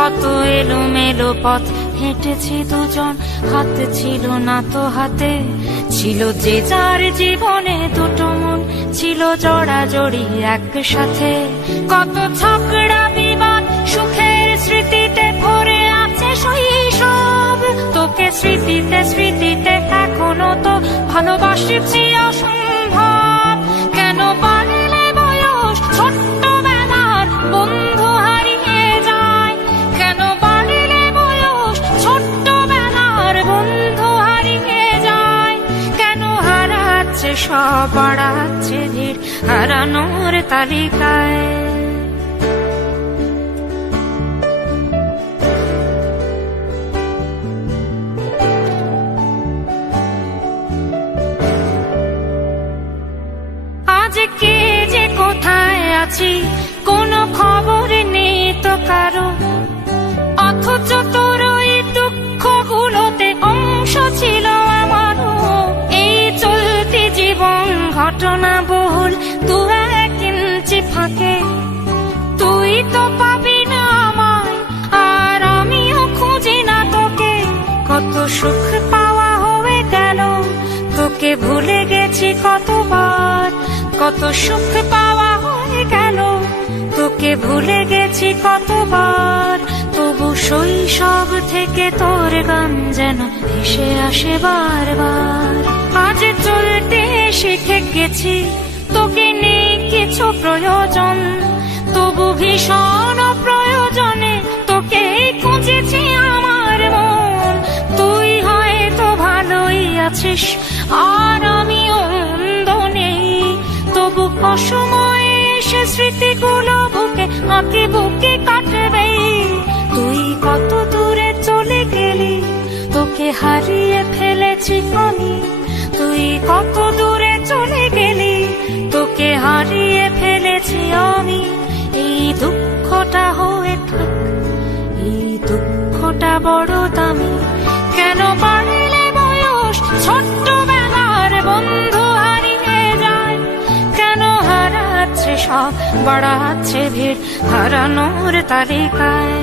কত এলোমেলো পথ হেঁটেছি দুজন, হাত ছিল না তো হাতে, ছিল যে যার জীবনে দুটো মন, ছিল জড়াজড়ি একসাথে। কত ঝগড়া বিবাদ সুখের স্মৃতিতে ভরে আছে শৈশব, তোকে স্মৃতিতে স্মৃতিতে এখনো তো ভালোবাসছি অসম্ভব। কেন বাড়লে বয়স ছোট্টবেলার বন্ধু হারিয়ে যায়, কেন বাড়লে বয়স ছোট্টবেলার বন্ধু হারিয়ে যায়, কেন হারাচ্ছে সব বাড়াচ্ছে ভিড় হারানোর তালিকায়। আজ কে যে কোথায় আছি কোনো খবর নেই তো কারো, অথচ তোর ওই দুঃখগুলোতে অংশ ছিল আমারও। এই চলতি জীবন ঘটনা বহুল দু এক ইঞ্চি ফাঁকে, তুই তো পাবি না আমায় আর আমিও খুঁজি না তোকে। কত সুখ পাওয়া হয়ে গেল, তোকে ভুলে গেছি কতবার। কত সুখ পাওয়া হয়ে গেল, তোকে ভুলে গেছি কতবার। তবু শৈশব থেকে তোর গান যেন ভেসে আসে বারবার। আজ চলতে শিখে গেছি, তোকে নেই কিছু প্রয়োজন, তবু ভীষণ প্রয়োজনে তোকে খুঁজেছি আমার মন। তুই হয়তো ভালোই আছিস আর আমিও মন্দ নেই, তবু অসময়ে এসে স্মৃতিগুলো বুকে আঁকি বুকে কাটবে। তুই কত দূরে চলে গেলি, তোকে হারিয়ে ফেলেছি আমি। তুই কত দূরে চলে গেলি, তোকে হারিয়ে ফেলেছি আমি। এই দুঃখটা হয়ে থাক, এই দুঃখটা বড় দামি। কেন বাড়লে বয়স ছোট্টবেলার বন্ধু হারিয়ে যায়, কেন হারাচ্ছে সব বাড়াচ্ছে ভিড় হারানোর তালিকায়।